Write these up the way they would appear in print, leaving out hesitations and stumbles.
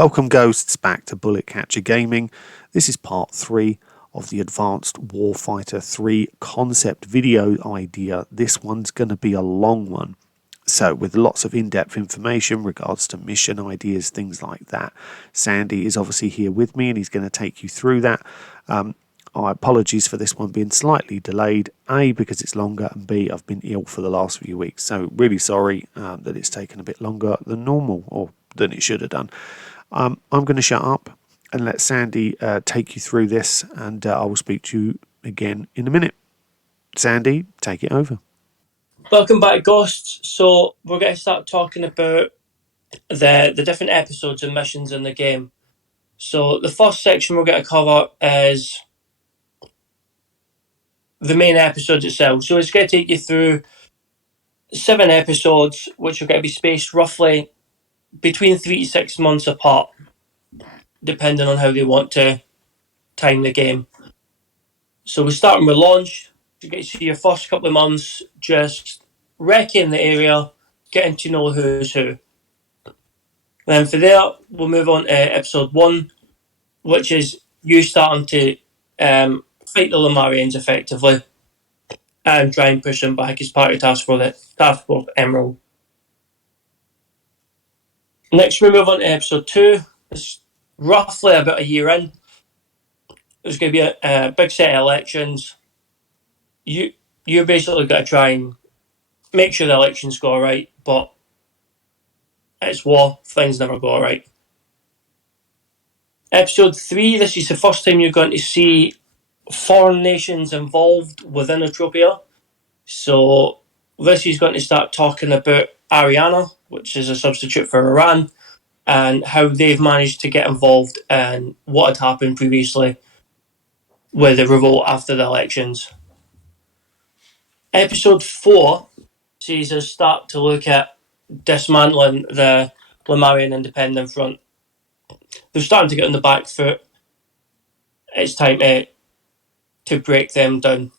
Welcome Ghosts back to Bullet Catcher Gaming. This is part 3 of the Advanced Warfighter 3 concept video idea. This one's going to be a long one. So with lots of in-depth information regards to mission ideas, things like that. Sandy is obviously here with me and he's going to take you through that. Apologies for this one being slightly delayed, A, because it's longer, and B, I've been ill for the last few weeks. So really sorry that it's taken a bit longer than normal, or than it should have done. I'm going to shut up and let Sandy take you through this, and I will speak to you again in a minute. Sandy, take it over. Welcome back, Ghosts. So we're going to start talking about the different episodes and missions in the game. So the first section we're going to cover is the main episode itself. So it's going to take you through 7 episodes, which are going to be spaced roughly between 3 to 6 months apart, depending on how they want to time the game. So we're starting with launch. You get to see your first couple of months just wrecking the area, getting to know who's who. Then for there, we'll move on to episode 1, which is you starting to fight the Lemurians effectively and try and push them back as part of Task Force Emerald. Next, we move on to episode 2. It's roughly about a year in. There's going to be a big set of elections. You basically got to try and make sure the elections go right, but it's war. Things never go right. Episode 3, this is the first time you're going to see foreign nations involved within Atropia. So this is going to start talking about Ariana, which is a substitute for Iran, and how they've managed to get involved in what had happened previously with the revolt after the elections. Episode 4 sees us start to look at dismantling the Lemurian Independent Front. They're starting to get on the back foot. It's time to break them down.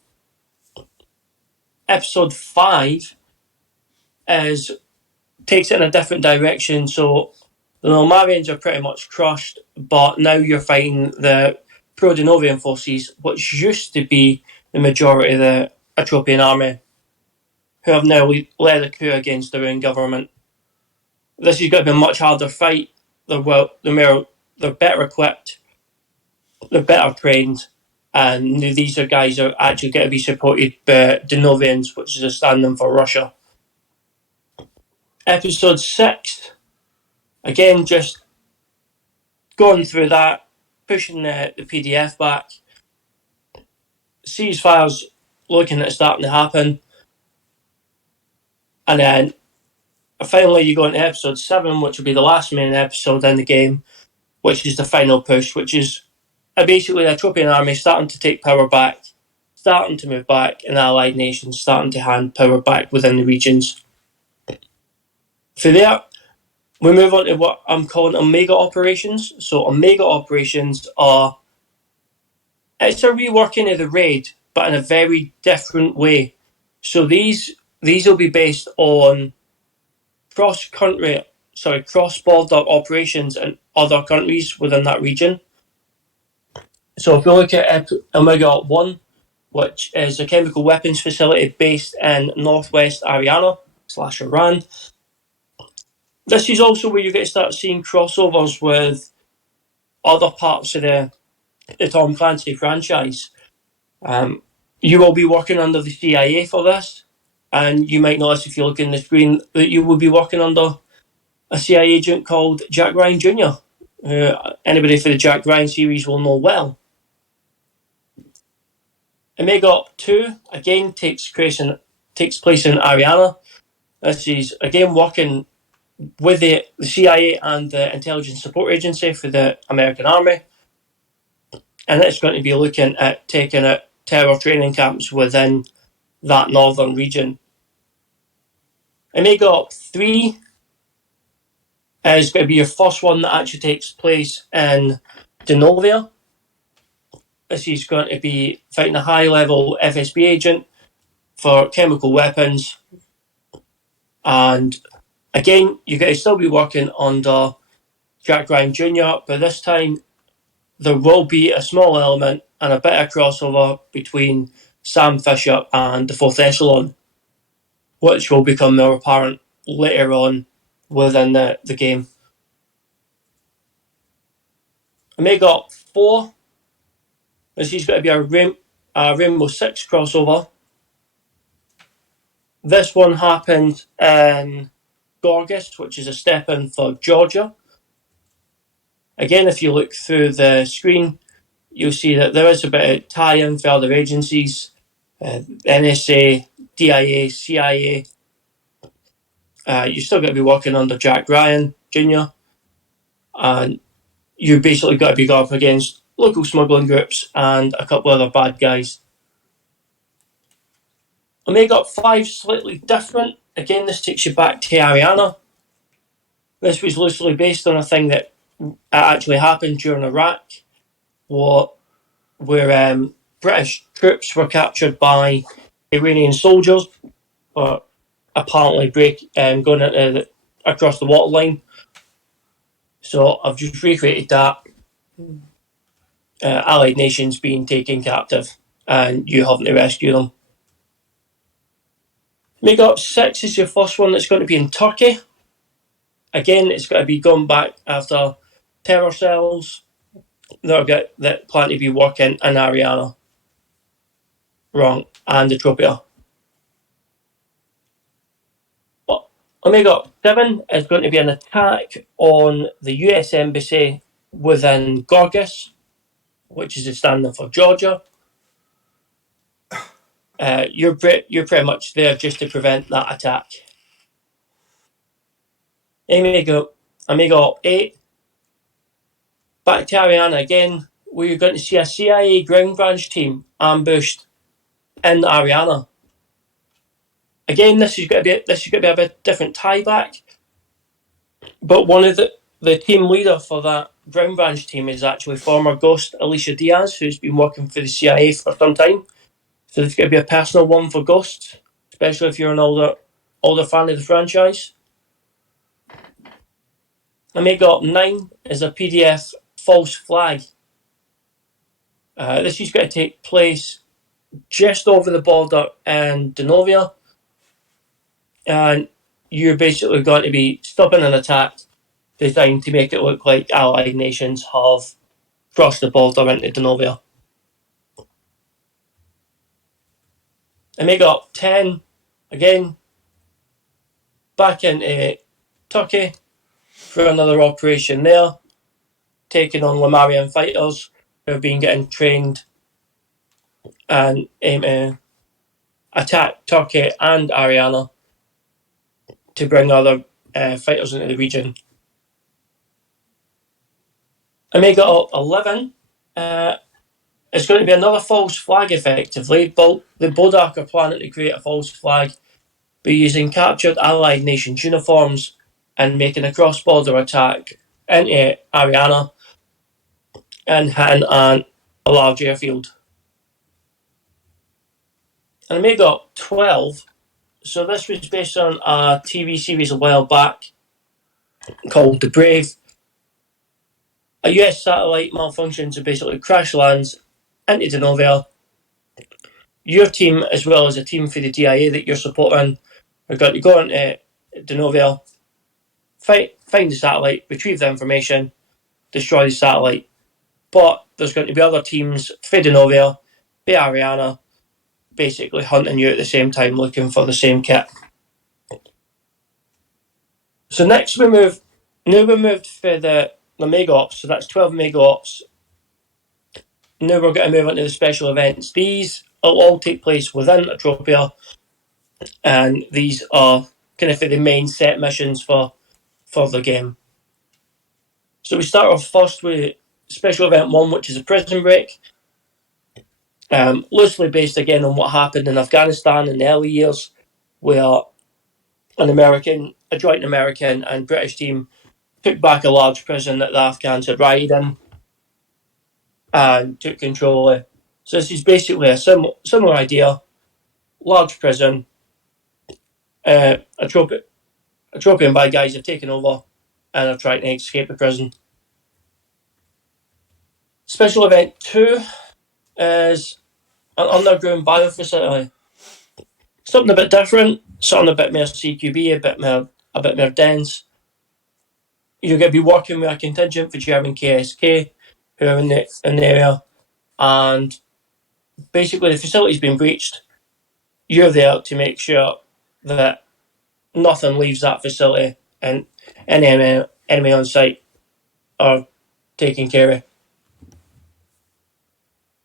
Episode 5 takes it in a different direction. So the Lemurians are pretty much crushed, but now you're fighting the Pro-Denovian forces, which used to be the majority of the Atropian army, who have now led a coup against their own government. This is going to be a much harder fight. They're better equipped, they're better trained, and these guys are actually going to be supported by Denovians, which is a stand-in for Russia. Episode 6, again, just going through that, pushing the PDF back. Ceasefire's looking at starting to happen. And then finally you go into episode 7, which will be the last main episode in the game, which is the final push, which is basically the Atropian army starting to take power back, starting to move back, and allied nations starting to hand power back within the regions. For there, we move on to what I'm calling Omega Operations. So Omega Operations it's a reworking of the raid, but in a very different way. So these will be based on cross-border operations in other countries within that region. So if we look at Omega 1, which is a chemical weapons facility based in northwest Ariana/Iran, this is also where you get to start seeing crossovers with other parts of the Tom Clancy franchise. You will be working under the CIA for this, and you might notice if you look in the screen that you will be working under a CIA agent called Jack Ryan Jr., who anybody for the Jack Ryan series will know well. Omega 2, again, takes place in Ariana. This is, again, working with the CIA and the Intelligence Support Agency for the American Army. And it's going to be looking at taking out terror training camps within that northern region. Omega 3 is going to be your first one that actually takes place in Denovia. This is going to be fighting a high-level FSB agent for chemical weapons. And again, you're going to still be working under Jack Ryan Jr., but this time there will be a small element and a bit of crossover between Sam Fisher and the Fourth Echelon, which will become more apparent later on within the game. Omega 4, this is going to be a Rainbow Six crossover. This one happened in Gorgas, which is a step in for Georgia. Again, if you look through the screen, you'll see that there is a bit of tie-in for other agencies, NSA, DIA, CIA. You're still going to be working under Jack Ryan Jr. And you basically got to be going up against local smuggling groups and a couple other bad guys. Omega 5 slightly different. Again, this takes you back to Ariana. This was loosely based on a thing that actually happened during Iraq, where British troops were captured by Iranian soldiers, but apparently going across the waterline. So I've just recreated that. Allied nations being taken captive and you having to rescue them. Omega 6 is your first one that's going to be in Turkey. Again, it's got to be going back after terror cells that plan to be working in Ariana. Wrong. And Ethiopia. But Omega 7 is going to be an attack on the US Embassy within Gorgas, which is standing for Georgia. You're pretty much there just to prevent that attack. Omega 8, back to Ariana again, where you're going to see a CIA ground branch team ambushed in Ariana. Again, this is going to be a bit different tie back, but one of the team leader for that ground branch team is actually former Ghost Alicia Diaz, who's been working for the CIA for some time. So it's going to be a personal one for Ghost, especially if you're an older fan of the franchise. Omega 9 is a PDF false flag. This is going to take place just over the border in Denovia, and you're basically going to be stopping an attack designed to make it look like allied nations have crossed the border into Denovia. Omega 10, again, back into Turkey for another operation there, taking on Lemurian fighters who have been getting trained and aim to attack Turkey and Ariana to bring other fighters into the region. Omega 11 is going to be another false flag effectively. The Bodak are planning to create a false flag by using captured allied nations uniforms and making a cross-border attack into Ariana and hitting on a large airfield. And Omega 12, so this was based on a TV series a while back called The Brave. A US satellite malfunctions and basically crash lands into Denovia. Your team, as well as a team for the DIA that you're supporting, are going to go into Denovia, find the satellite, retrieve the information, destroy the satellite. But there's going to be other teams for Denovia, for Ariana, basically hunting you at the same time, looking for the same kit. So next we moved for the Mega Ops, so that's 12 Mega Ops. Now we're going to move on to the special events. These will all take place within Atropia, and these are kind of for the main set missions for the game. So we start off first with Special Event 1, which is a prison break. Loosely based again on what happened in Afghanistan in the early years, where a joint American and British team took back a large prison that the Afghans had rioted in and took control of. So this is basically a similar idea. Large prison, Atropian bad guys have taken over and are trying to escape the prison. Special Event 2 is an underground bio facility. Something a bit different, something a bit more CQB, a bit more dense. You're going to be working with a contingent for German KSK who are in the area, and basically the facility's been breached. You're there to make sure that nothing leaves that facility and any enemy on site are taken care of.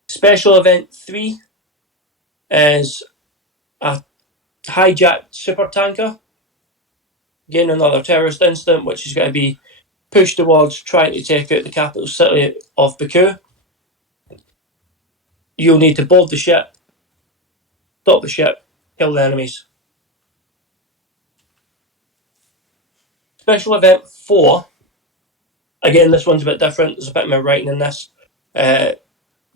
Special Event 3 is a hijacked super tanker. Again, another terrorist incident, which is going to be pushed towards trying to take out the capital city of Baku. You'll need to board the ship, stop the ship, kill the enemies. Special Event 4. Again, this one's a bit different. There's a bit more writing in this.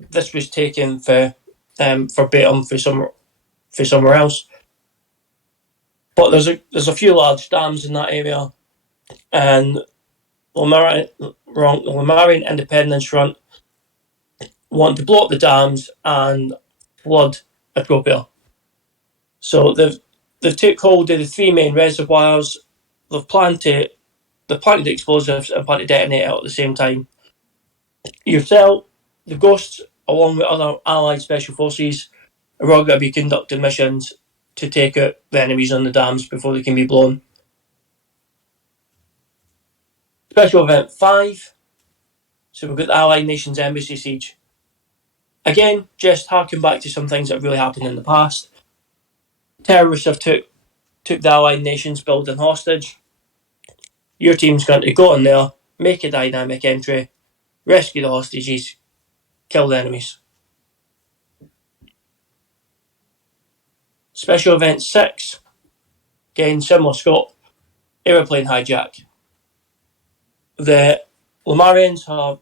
This was taken verbatim for somewhere else. But there's a few large dams in that area, and the Lemurian Independence Front want to blow up the dams and flood Ethiopia. So they've took hold of the three main reservoirs. They've planted the explosives and plan to detonate it at the same time. Yourself, the Ghosts, along with other Allied Special Forces, are all going to be conducting missions to take out the enemies on the dams before they can be blown. Special Event 5. So we've got the Allied Nations Embassy Siege. Again, just harking back to some things that really happened in the past. Terrorists have took the Allied Nations building hostage. Your team's going to go in there, make a dynamic entry, rescue the hostages, kill the enemies. Special Event 6. Again, similar scope. Aeroplane hijack. The Lemurians have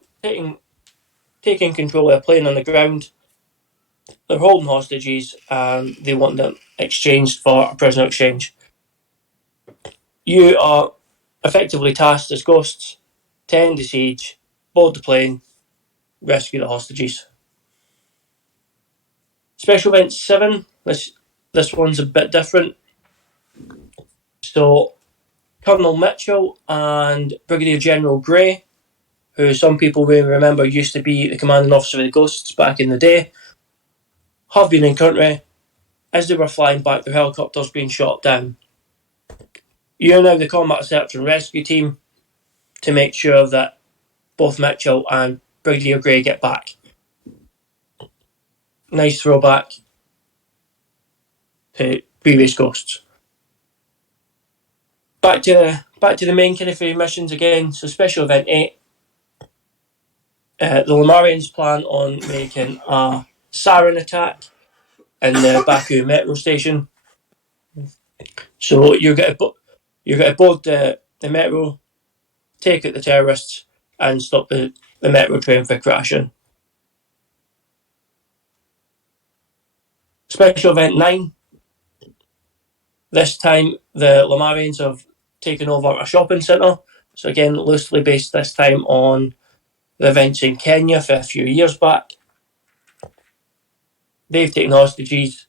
taken control of a plane on the ground. They're holding hostages and they want them exchanged for a prisoner exchange. You are effectively tasked as Ghosts to end the siege, board the plane, rescue the hostages. Special Event 7, this one's a bit different. So Colonel Mitchell and Brigadier General Grey, who some people may remember used to be the commanding officer of the Ghosts back in the day, have been in country. As they were flying back, their helicopters being shot down. You're now the combat search and rescue team to make sure that both Mitchell and Brigadier Grey get back. Nice throwback to previous Ghosts. Back to the main kind of missions again. So Special Event 8. The Lemurians plan on making a sarin attack in the Baku metro station. So you're going to board the metro, take out the terrorists, and stop the metro train from crashing. Special Event 9. This time the Lemurians have taken over a shopping centre. So again, loosely based this time on the events in Kenya for a few years back. They've taken hostages.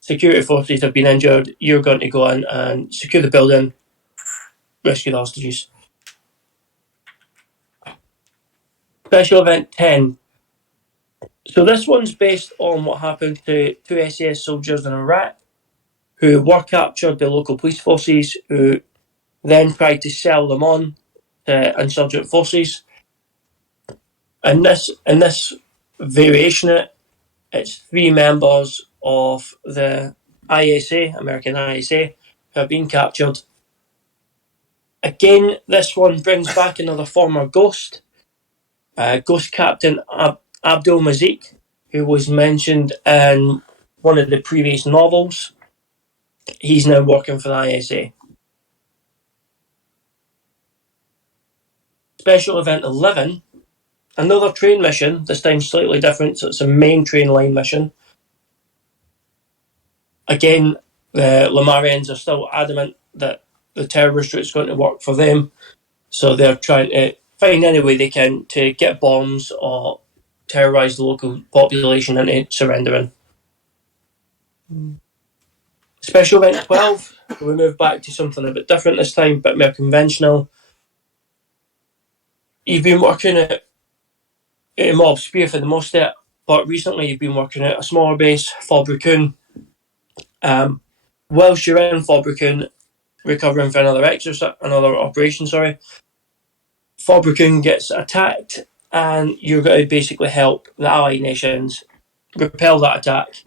Security forces have been injured. You're going to go in and secure the building, rescue the hostages. Special Event 10. So this one's based on what happened to two SAS soldiers in Iraq who were captured by local police forces, who then tried to sell them on to insurgent forces. In this variation, it's three members of the ISA, American ISA, who have been captured. Again, this one brings back another former Ghost, Ghost Captain Abdul Mazik, who was mentioned in one of the previous novels. He's now working for the ISA. Special Event 11, another train mission, this time slightly different, so it's a main train line mission. Again, the Lemurians are still adamant that the terrorist route is going to work for them, so they're trying to find any way they can to get bombs or terrorise the local population into surrendering. Special Event 12, we move back to something a bit different this time, a bit more conventional. You've been working at Mob Spear for the most of it, but recently you've been working at a smaller base, Fort Raccoon. Whilst you're in Fort Raccoon, recovering for another operation, Fort Raccoon gets attacked, and you're going to basically help the Allied nations repel that attack,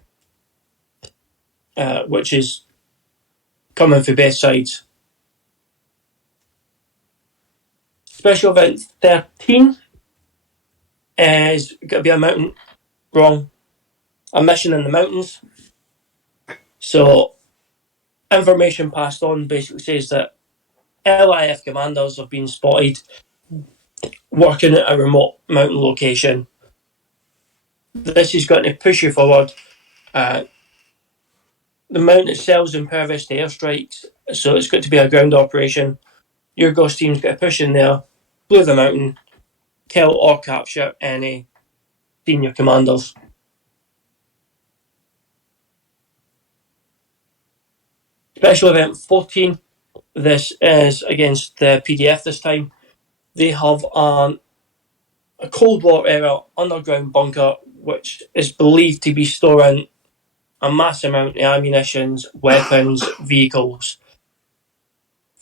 which is coming from both sides. Special Event 13 is going to be a mission in the mountains. So, information passed on basically says that LIF commanders have been spotted working at a remote mountain location. This is going to push you forward. The mountain itself is impervious to airstrikes, so it's got to be a ground operation. Your Ghost team's got to push in there, blow the mountain, kill or capture any senior commanders. Special Event 14, this is against the PDF this time. They have a Cold War era underground bunker which is believed to be storing a mass amount of ammunition, weapons, vehicles.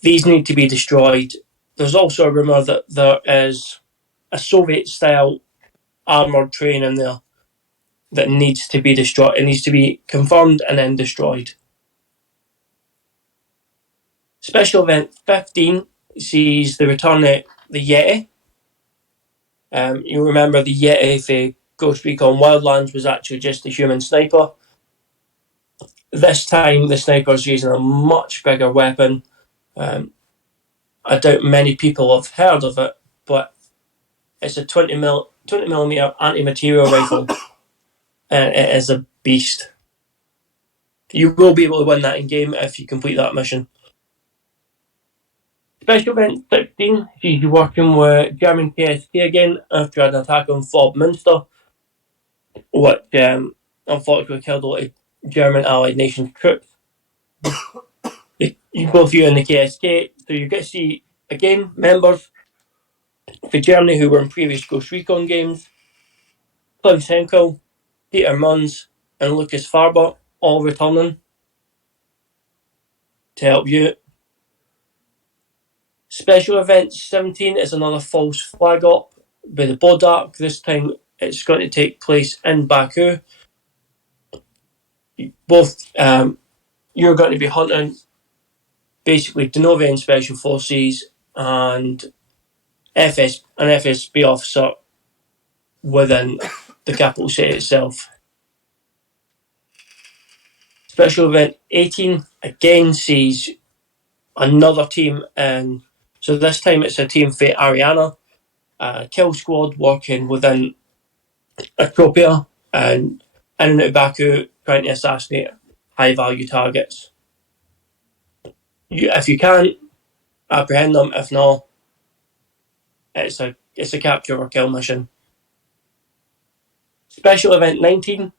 These need to be destroyed. There's also a rumour that there is a Soviet-style armoured train in there that needs to be destroyed. It needs to be confirmed and then destroyed. Special Event 15 sees the return of the Yeti. You remember the Yeti for Ghost Recon Wildlands was actually just a human sniper. This time the sniper's using a much bigger weapon. I doubt many people have heard of it, but it's a 20mm anti-material rifle, and it is a beast. You will be able to win that in game if you complete that mission. Special Event 16 sees you working with German KSK again after an attack on Fort Münster, which unfortunately killed a lot of German Allied nations troops. Both you and the KSK, so you get to see again members for Germany who were in previous Ghost Recon games. Klaus Henkel, Peter Munz, and Lucas Farber all returning to help you. Special Event 17 is another false flag op by the Bodark. This time it's going to take place in Baku. Both you're going to be hunting basically Denovian Special Forces and an FSB officer within the capital city itself. Special Event 18 again sees another team, and so this time it's a team for Ariana, kill squad working within Atropia and in and out of Baku trying to assassinate high value targets. If you can, apprehend them. If not, it's a capture or kill mission. Special Event 19,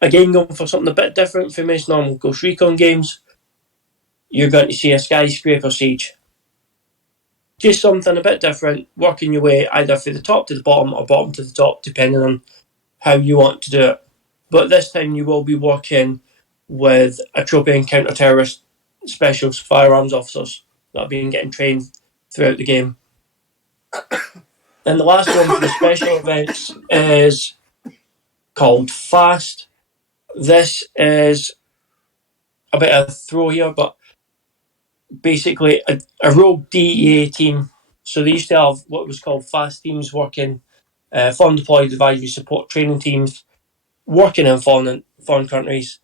again going for something a bit different from most normal Ghost Recon games. You're going to see a skyscraper siege. Just something a bit different, working your way either from the top to the bottom or bottom to the top, depending on how you want to do it. But this time you will be working with Atropian counter-terrorist specialist firearms officers that have been getting trained throughout the game. And the last one for the special events is called Fast. This is a bit of a throw here, but basically a rogue DEA team. So they used to have what was called Fast teams working, foreign deployed advisory support training teams, working in foreign countries.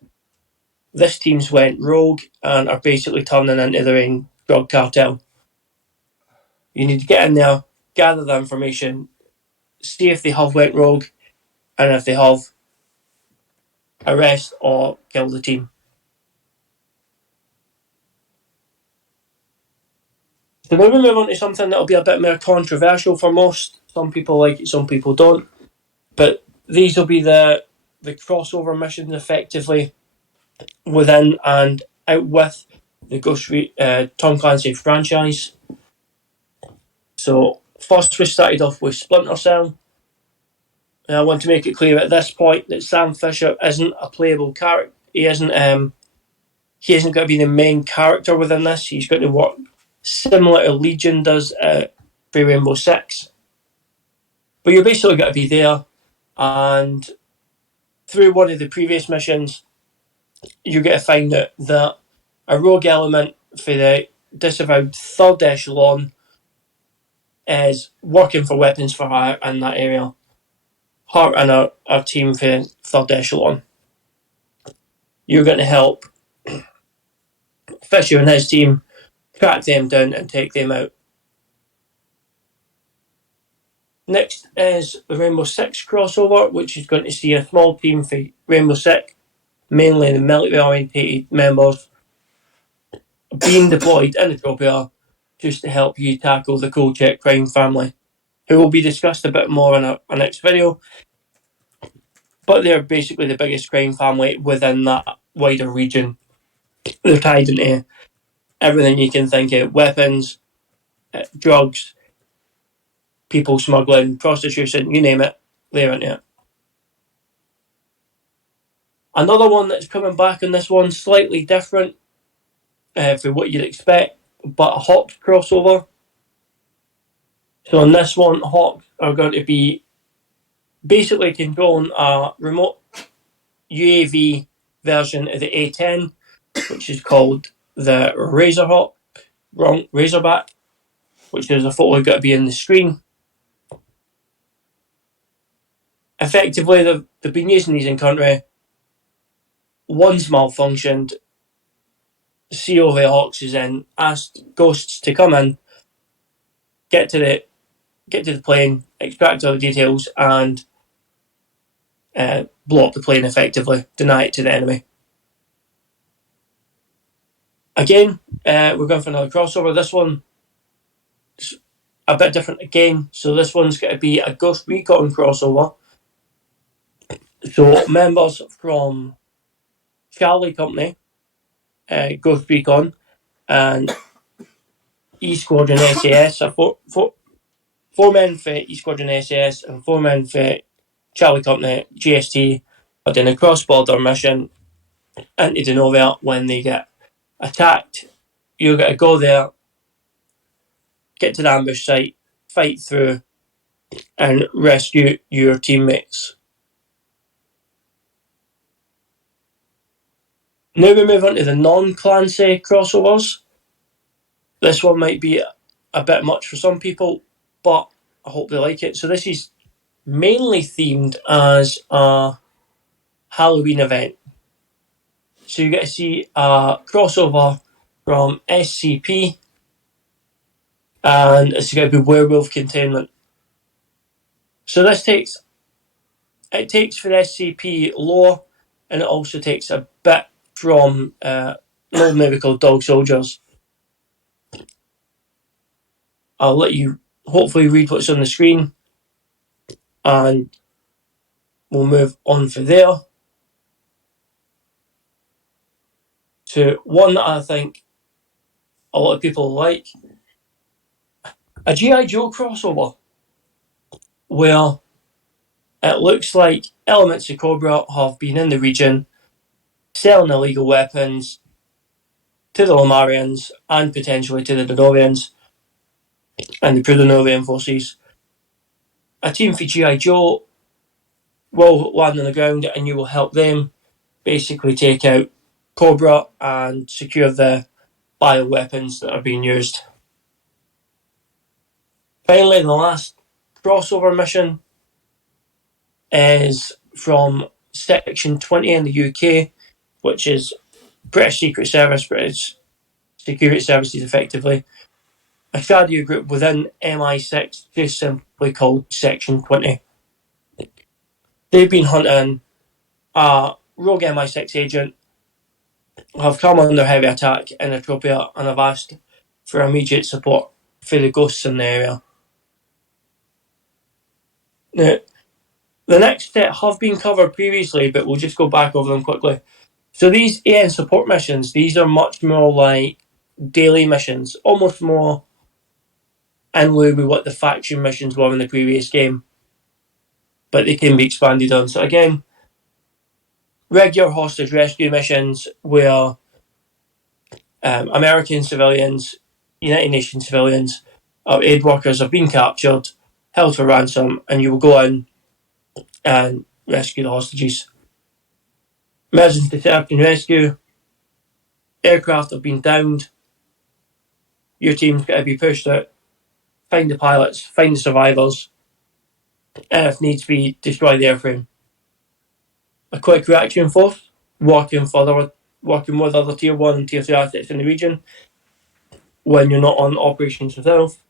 This team's went rogue and are basically turning into their own drug cartel. You need to get in there, gather the information, see if they have went rogue, and if they have, arrest or kill the team. So now we move on to something that will be a bit more controversial for most. Some people like it, some people don't. But these will be the crossover missions effectively within and out with the Tom Clancy franchise. So first we started off with Splinter Cell. And I want to make it clear at this point that Sam Fisher isn't a playable character. He isn't going to be the main character within this. He's going to work similar to Legion does for Rainbow Six. But you're basically going to be there, and through one of the previous missions, you get to find out that a rogue element for the disavowed third echelon is working for weapons for hire in that area. Hart and our team for third echelon. You're going to help Fisher and his team track them down and take them out. Next is the Rainbow Six crossover, which is going to see a small team for Rainbow Six, mainly the military orientated members, being deployed in Ethiopia just to help you tackle the Kolchak crime family, who will be discussed a bit more in our next video. But they're basically the biggest crime family within that wider region. They're tied into everything you can think of: weapons, drugs, people smuggling, prostitution, you name it, they're into it. Another one that's coming back in this one, slightly different for what you'd expect, but a Hawks crossover. So in this one, Hawks are going to be basically controlling a remote UAV version of the A-10, which is called the Razorback, which is a photo got to be in the screen. Effectively, they've been using these in country. One's malfunctioned. CEO of the Hawks is in, asked Ghosts to come in, get to the plane, extract all the details, and blow up the plane effectively, deny it to the enemy. Again, we're going for another crossover. This one is a bit different again. So this one's going to be a Ghost Recon crossover. So members from Charlie Company, Ghost Recon, and E Squadron SAS. So four men for E Squadron SAS and 4 men for Charlie Company, GST, are doing a cross-border mission into Denovia. When they get attacked, you're going to go there, get to the ambush site, fight through, and rescue your teammates. Now we move on to the non-Clancy crossovers. This one might be a bit much for some people, but I hope they like it. So this is mainly themed as a Halloween event. So you get to see a crossover from SCP, and it's going to be Werewolf Containment. So this takes for the SCP lore, and it also takes a bit from an old movie called Dog Soldiers. I'll let you hopefully read what's on the screen, and we'll move on from there to one that I think a lot of people like, a G.I. Joe crossover, where it looks like elements of Cobra have been in the region selling illegal weapons to the Lamarians and potentially to the Denovians and the Prudonovian forces. A team for G.I. Joe will land on the ground and you will help them basically take out Cobra and secure the bioweapons that are being used. Finally, the last crossover mission is from Section 20 in the UK, which is British Secret Service, British Security Services effectively. A shadow group within MI6, just simply called Section 20. They've been hunting a rogue MI6 agent, have come under heavy attack in Ethiopia, and have asked for immediate support for the ghosts in the area. Now, The next set have been covered previously, but we'll just go back over them quickly. So these AN support missions, these are much more like daily missions, almost more in lieu with what the faction missions were in the previous game, but they can be expanded on. So again, regular hostage rescue missions where American civilians, United Nations civilians, or aid workers have been captured, held for ransom, and you will go in and rescue the hostages. Emergency search and rescue. Aircraft have been downed. Your team's got to be pushed out, find the pilots, find the survivors, and if needs be, destroy the airframe. A quick reaction force, working with other Tier 1 and Tier 2 assets in the region when you're not on operations yourself.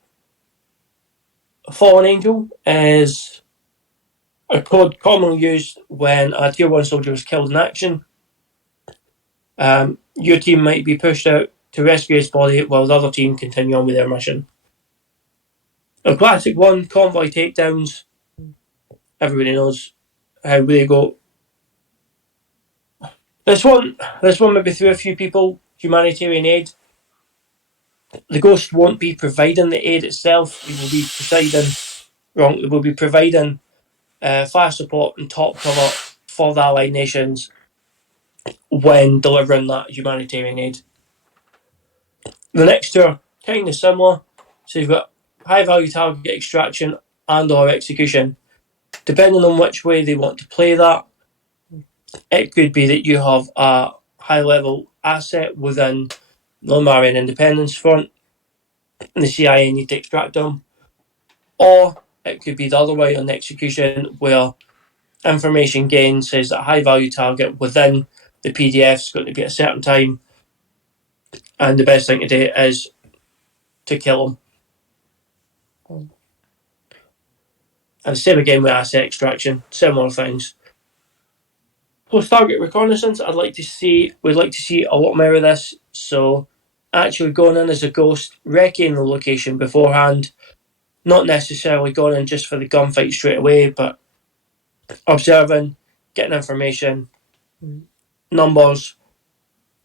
A fallen angel is a code commonly used when a Tier 1 soldier is killed in action. Your team might be pushed out to rescue his body while the other team continue on with their mission. A classic one, convoy takedowns. Everybody knows how they go. This one maybe through a few people. Humanitarian aid. The Ghost won't be providing the aid itself. They will be providing fire support and top cover for the allied nations when delivering that humanitarian aid. The next two are kind of similar. So you've got high value target extraction and or execution. Depending on which way they want to play that, it could be that you have a high level asset within the Limarian Independence Front and the CIA need to extract them. Or it could be the other way on execution where information gain says that a high value target within the PDF is going to be at a certain time and the best thing to do is to kill them. And same again with asset extraction, similar things. Post target reconnaissance, we'd like to see a lot more of this. So actually going in as a ghost, wrecking the location beforehand, not necessarily going in just for the gunfight straight away, but observing, getting information, numbers,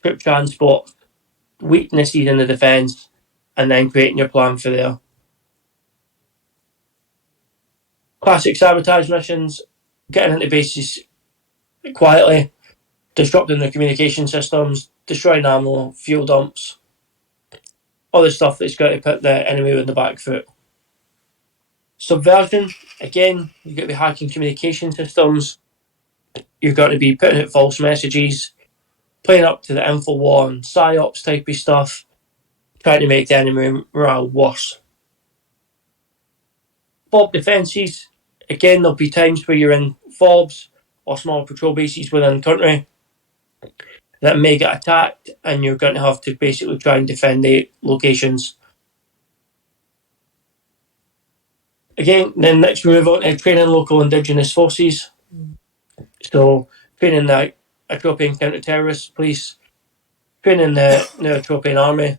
troop transport, weaknesses in the defence, and then creating your plan for there. Classic sabotage missions, getting into bases quietly, disrupting the communication systems, destroying ammo, fuel dumps, all the stuff that's going to put the enemy on the back foot. Subversion, again, you've got to be hacking communication systems, you've got to be putting out false messages, playing up to the info war and psyops type of stuff, trying to make the enemy morale worse. Fob defences, again, there'll be times where you're in fobs or small patrol bases within the country that may get attacked and you're going to have to basically try and defend the locations. Again, then next we move on to training local indigenous forces. So training the Atropian counter-terrorist police, training the Atropian army,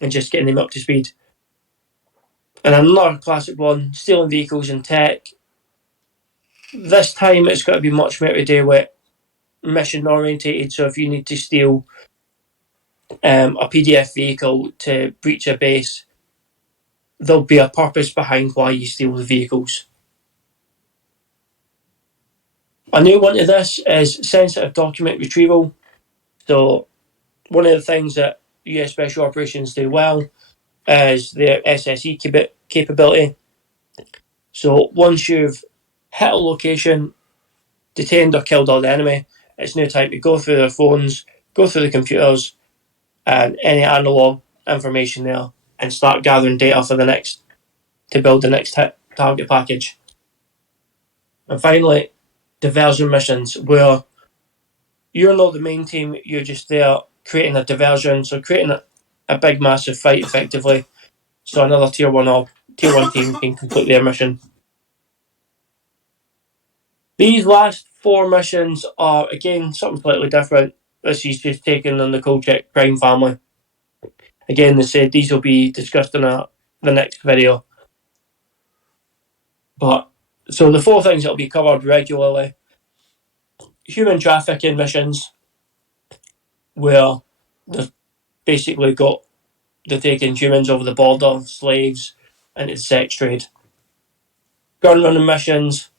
and just getting them up to speed. And another classic one, stealing vehicles and tech. This time it's got to be much more to do with mission orientated. So if you need to steal a PDF vehicle to breach a base, there'll be a purpose behind why you steal the vehicles. A new one to this is sensitive document retrieval. So one of the things that US Special Operations do well is their SSE capability. So once you've hit a location, detained or killed all the enemy, it's now time to go through their phones, go through the computers, and any analog information there, and start gathering data for to build the next target package. And finally, diversion missions, where you're not the main team, you're just there creating a diversion, so creating a big massive fight effectively, so another tier 1 team can complete their mission. These last 4 missions are, again, something slightly different. This is just taken on the Kolchak crime family. Again, they said these will be discussed in the next video. But So the 4 things that will be covered regularly: human trafficking missions, where they've basically they're taking humans over the border, slaves, into the sex trade. Gun running missions,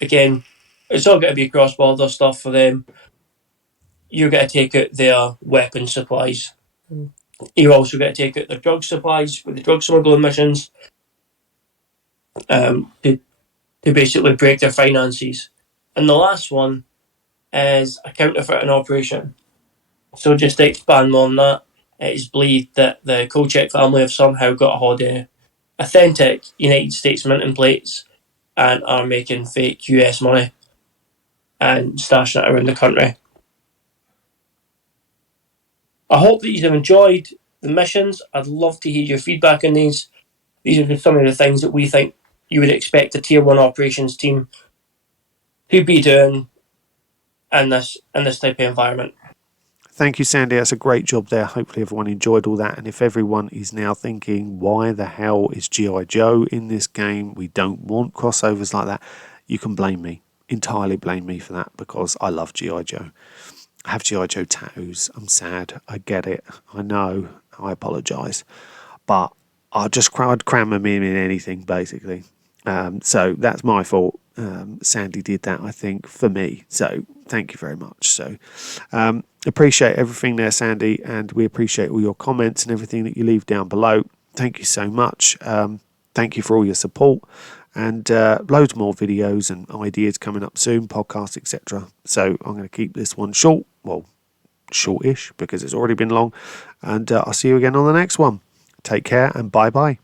again, it's all got to be cross-border stuff for them. You're going to take out their weapon supplies. You're also going to take out their drug supplies with the drug smuggling missions, to basically break their finances. And the last one is a counterfeiting operation. So just to expand more on that, it is believed that the Kolchak family have somehow got a hold of authentic United States minting plates and are making fake US money and stashing it around the country. I hope that you have enjoyed the missions. I'd love to hear your feedback on these. These are just some of the things that we think you would expect a Tier 1 operations team to be doing in this type of environment. Thank you, Sandy. That's a great job there. Hopefully everyone enjoyed all that. And if everyone is now thinking, why the hell is G.I. Joe in this game? We don't want crossovers like that. You can blame me. Entirely blame me for that, because I love G.I. Joe. I have G.I. Joe tattoos. I'm sad. I get it. I know. I apologise. But I'd cram them in anything, basically. So that's my fault. Sandy did that, I think, for me. So thank you very much. So appreciate everything there, Sandy, and we appreciate all your comments and everything that you leave down below. Thank you so much. Thank you for all your support, and loads more videos and ideas coming up soon, podcasts, etc. So I'm going to keep this one short, well, shortish, because it's already been long, and I'll see you again on the next one. Take care and bye-bye.